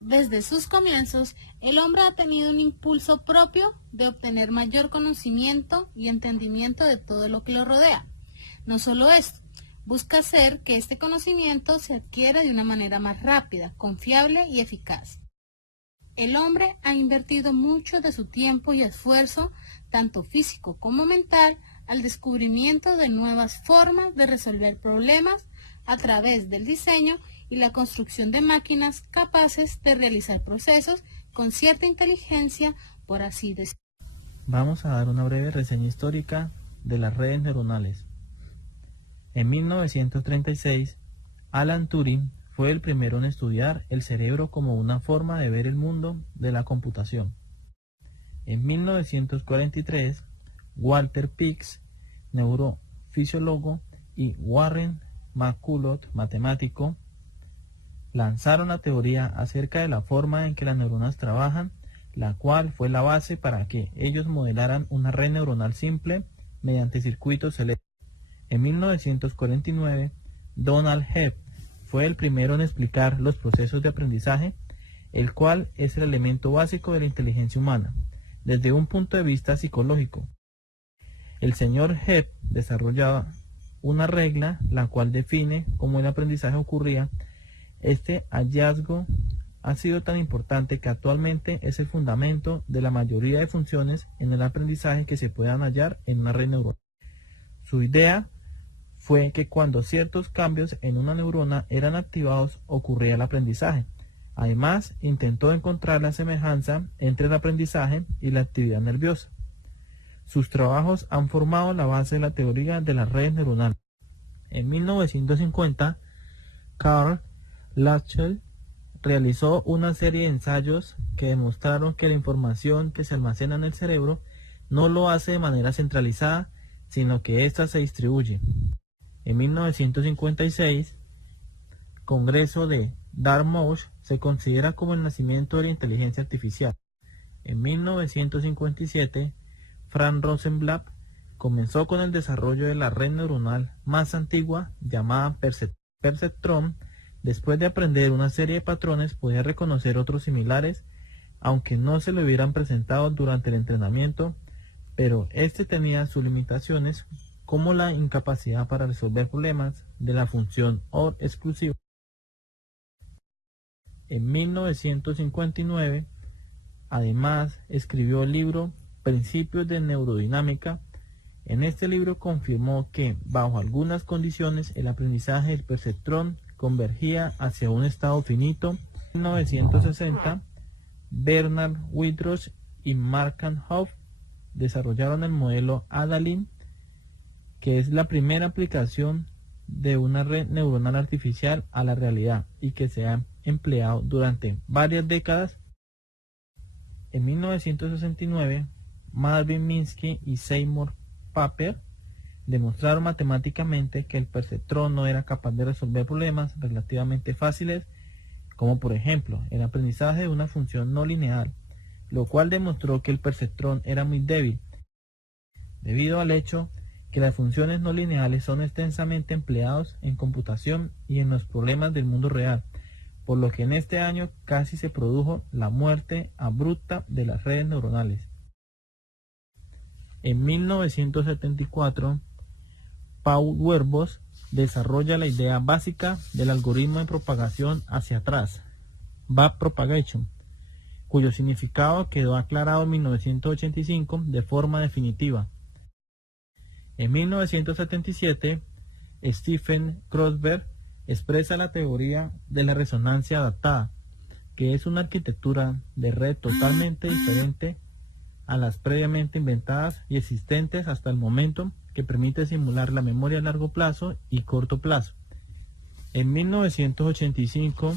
Desde sus comienzos, el hombre ha tenido un impulso propio de obtener mayor conocimiento y entendimiento de todo lo que lo rodea. No solo esto, busca hacer que este conocimiento se adquiera de una manera más rápida, confiable y eficaz. El hombre ha invertido mucho de su tiempo y esfuerzo, tanto físico como mental, al descubrimiento de nuevas formas de resolver problemas a través del diseño y la construcción de máquinas capaces de realizar procesos con cierta inteligencia, por así decirlo. Vamos a dar una breve reseña histórica de las redes neuronales. En 1936, Alan Turing fue el primero en estudiar el cerebro como una forma de ver el mundo de la computación. En 1943, Walter Pitts, neurofisiólogo, y Warren McCulloch, matemático, lanzaron la teoría acerca de la forma en que las neuronas trabajan, la cual fue la base para que ellos modelaran una red neuronal simple mediante circuitos eléctricos. En 1949, Donald Hebb fue el primero en explicar los procesos de aprendizaje, el cual es el elemento básico de la inteligencia humana, desde un punto de vista psicológico. El señor Hebb desarrollaba una regla la cual define cómo el aprendizaje ocurría. Este hallazgo ha sido tan importante que actualmente es el fundamento de la mayoría de funciones en el aprendizaje que se puedan hallar en una red neuronal. Su idea fue que cuando ciertos cambios en una neurona eran activados ocurría el aprendizaje. Además, intentó encontrar la semejanza entre el aprendizaje y la actividad nerviosa. Sus trabajos han formado la base de la teoría de las redes neuronales. En 1950, Karl Latzel realizó una serie de ensayos que demostraron que la información que se almacena en el cerebro no lo hace de manera centralizada, sino que ésta se distribuye. En 1956, Congreso de Dartmouth se considera como el nacimiento de la inteligencia artificial. En 1957, Frank Rosenblatt comenzó con el desarrollo de la red neuronal más antigua llamada perceptrón. Después de aprender una serie de patrones, podía reconocer otros similares, aunque no se le hubieran presentado durante el entrenamiento, pero este tenía sus limitaciones, como la incapacidad para resolver problemas de la función OR exclusiva. En 1959, además, escribió el libro Principios de Neurodinámica. En este libro confirmó que, bajo algunas condiciones, el aprendizaje del perceptrón convergía hacia un estado finito. En 1960, Bernard Whitrosh y Markham Hoff desarrollaron el modelo Adalin, que es la primera aplicación de una red neuronal artificial a la realidad y que se ha empleado durante varias décadas. En 1969, Marvin Minsky y Seymour Papert demostraron matemáticamente que el perceptrón no era capaz de resolver problemas relativamente fáciles, como por ejemplo el aprendizaje de una función no lineal, lo cual demostró que el perceptrón era muy débil, debido al hecho que las funciones no lineales son extensamente empleados en computación y en los problemas del mundo real, por lo que en este año casi se produjo la muerte abrupta de las redes neuronales. En 1974, Paul Werbos desarrolla la idea básica del algoritmo de propagación hacia atrás, backpropagation, cuyo significado quedó aclarado en 1985 de forma definitiva. En 1977, Stephen Krosberg expresa la teoría de la resonancia adaptada, que es una arquitectura de red totalmente diferente a las previamente inventadas y existentes hasta el momento, que permite simular la memoria a largo plazo y corto plazo. En 1985,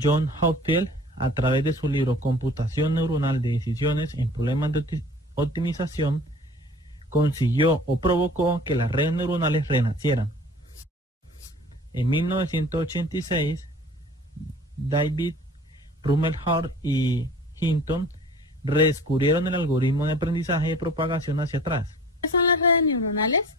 John Hopfield, a través de su libro Computación neuronal de decisiones en problemas de optimización, consiguió o provocó que las redes neuronales renacieran. En 1986, David Rumelhart y Hinton redescubrieron el algoritmo de aprendizaje de propagación hacia atrás. ¿Qué son las redes neuronales?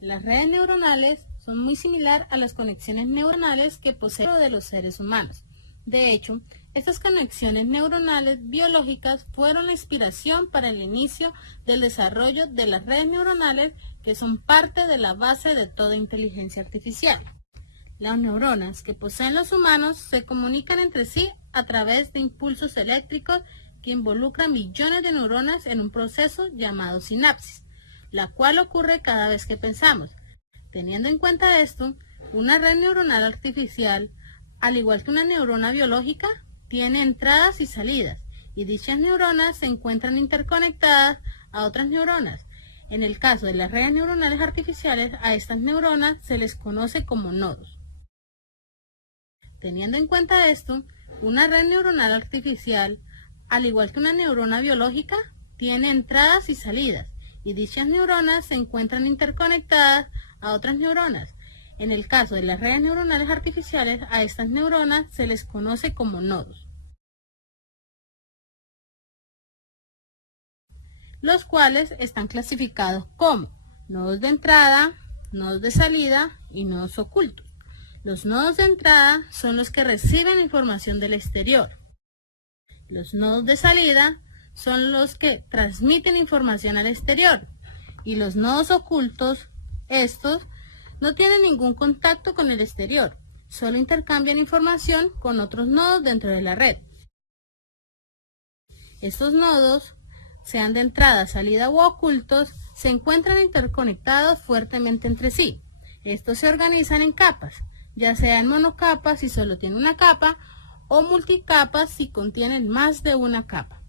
Las redes neuronales son muy similares a las conexiones neuronales que poseen de los seres humanos. De hecho, estas conexiones neuronales biológicas fueron la inspiración para el inicio del desarrollo de las redes neuronales que son parte de la base de toda inteligencia artificial. Las neuronas que poseen los humanos se comunican entre sí a través de impulsos eléctricos que involucran millones de neuronas en un proceso llamado sinapsis, la cual ocurre cada vez que pensamos. Teniendo en cuenta esto, una red neuronal artificial, al igual que una neurona biológica, tiene entradas y salidas, y dichas neuronas se encuentran interconectadas a otras neuronas. En el caso de las redes neuronales artificiales, a estas neuronas se les conoce como nodos. Teniendo en cuenta esto, una red neuronal artificial, al igual que una neurona biológica, tiene entradas y salidas, y dichas neuronas se encuentran interconectadas a otras neuronas. En el caso de las redes neuronales artificiales, a estas neuronas se les conoce como nodos, los cuales están clasificados como nodos de entrada, nodos de salida y nodos ocultos. Los nodos de entrada son los que reciben información del exterior. Los nodos de salida son los que transmiten información al exterior. Y los nodos ocultos, estos, no tienen ningún contacto con el exterior, solo intercambian información con otros nodos dentro de la red. Estos nodos, sean de entrada, salida u ocultos, se encuentran interconectados fuertemente entre sí. Estos se organizan en capas, ya sea en monocapas si solo tiene una capa, o multicapas si contienen más de una capa.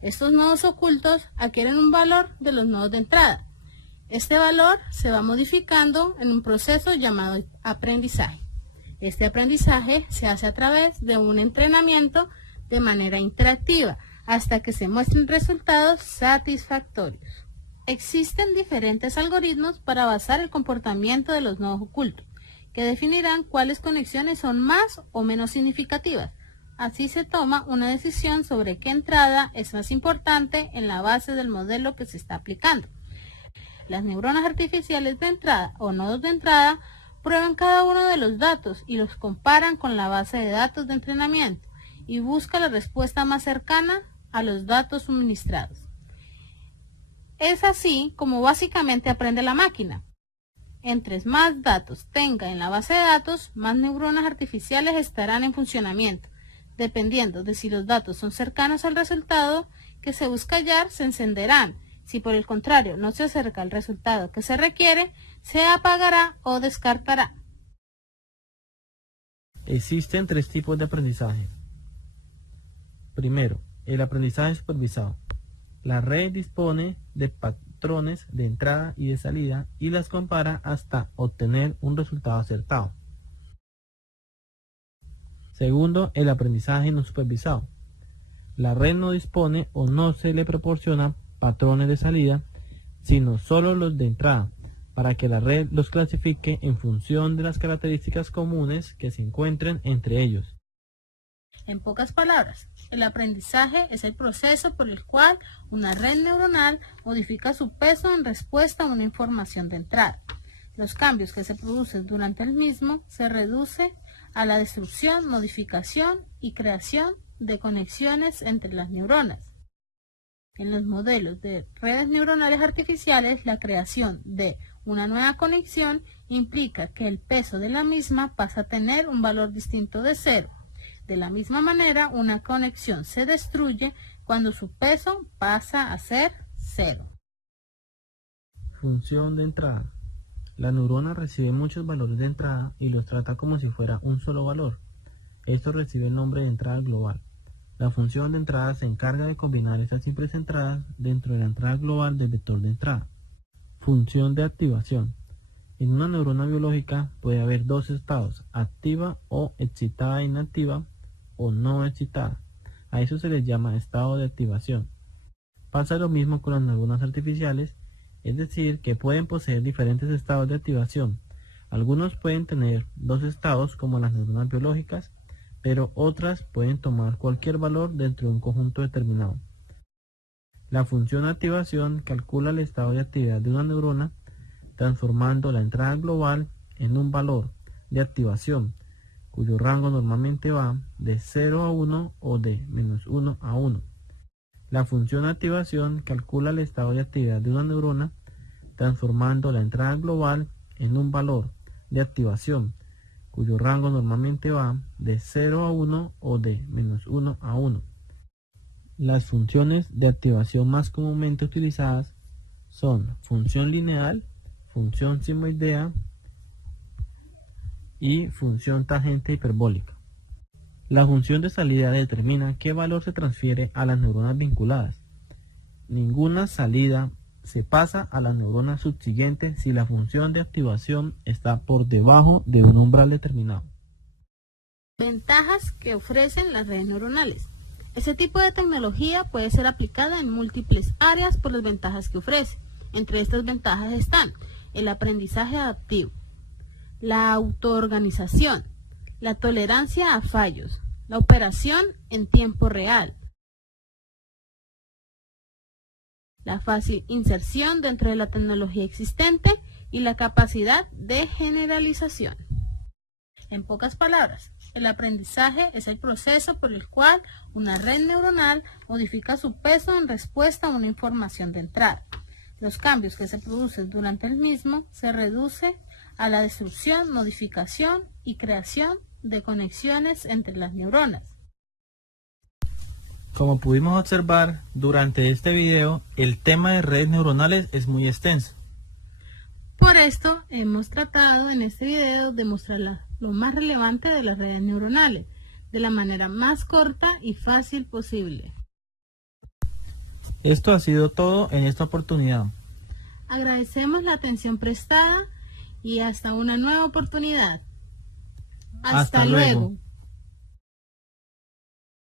Estos nodos ocultos adquieren un valor de los nodos de entrada. Este valor se va modificando en un proceso llamado aprendizaje. Este aprendizaje se hace a través de un entrenamiento de manera interactiva hasta que se muestren resultados satisfactorios. Existen diferentes algoritmos para basar el comportamiento de los nodos ocultos, que definirán cuáles conexiones son más o menos significativas. Así se toma una decisión sobre qué entrada es más importante en la base del modelo que se está aplicando. Las neuronas artificiales de entrada o nodos de entrada prueban cada uno de los datos y los comparan con la base de datos de entrenamiento y buscan la respuesta más cercana a los datos suministrados. Es así como básicamente aprende la máquina. Entre más datos tenga en la base de datos, más neuronas artificiales estarán en funcionamiento. Dependiendo de si los datos son cercanos al resultado que se busca hallar, se encenderán. Si por el contrario no se acerca al resultado que se requiere, se apagará o descartará. Existen tres tipos de aprendizaje. Primero, el aprendizaje supervisado. La red dispone de patrones de entrada y de salida y las compara hasta obtener un resultado acertado. Segundo, el aprendizaje no supervisado. La red no dispone o no se le proporciona patrones de salida, sino solo los de entrada, para que la red los clasifique en función de las características comunes que se encuentren entre ellos. En pocas palabras, el aprendizaje es el proceso por el cual una red neuronal modifica su peso en respuesta a una información de entrada. Los cambios que se producen durante el mismo se reduce a la destrucción, modificación y creación de conexiones entre las neuronas. En los modelos de redes neuronales artificiales, la creación de una nueva conexión implica que el peso de la misma pasa a tener un valor distinto de cero. De la misma manera, una conexión se destruye cuando su peso pasa a ser cero. Función de entrada. La neurona recibe muchos valores de entrada y los trata como si fuera un solo valor. Esto recibe el nombre de entrada global. La función de entrada se encarga de combinar esas simples entradas dentro de la entrada global del vector de entrada. Función de activación. En una neurona biológica puede haber dos estados, activa o excitada e inactiva o no excitada. A eso se les llama estado de activación. Pasa lo mismo con las neuronas artificiales, es decir, que pueden poseer diferentes estados de activación. Algunos pueden tener dos estados como las neuronas biológicas, pero otras pueden tomar cualquier valor dentro de un conjunto determinado. La función de activación calcula el estado de actividad de una neurona, transformando la entrada global en un valor de activación, cuyo rango normalmente va de 0 a 1 o de -1 a 1. La función activación calcula el estado de actividad de una neurona, transformando la entrada global en un valor de activación, cuyo rango normalmente va de 0 a 1 o de -1 a 1. Las funciones de activación más comúnmente utilizadas son función lineal, función simoidea y función tangente hiperbólica. La función de salida determina qué valor se transfiere a las neuronas vinculadas. Ninguna salida se pasa a la neurona subsiguiente si la función de activación está por debajo de un umbral determinado. Ventajas que ofrecen las redes neuronales. Este tipo de tecnología puede ser aplicada en múltiples áreas por las ventajas que ofrece. Entre estas ventajas están el aprendizaje adaptivo, la autoorganización, la tolerancia a fallos, la operación en tiempo real, la fácil inserción dentro de la tecnología existente y la capacidad de generalización. En pocas palabras, el aprendizaje es el proceso por el cual una red neuronal modifica su peso en respuesta a una información de entrada. Los cambios que se producen durante el mismo se reduce a la destrucción, modificación y creación de conexiones entre las neuronas. Como pudimos observar durante este video, el tema de redes neuronales es muy extenso. Por esto hemos tratado en este video de mostrar lo más relevante de las redes neuronales, de la manera más corta y fácil posible. Esto ha sido todo en esta oportunidad. Agradecemos la atención prestada y hasta una nueva oportunidad. Hasta luego.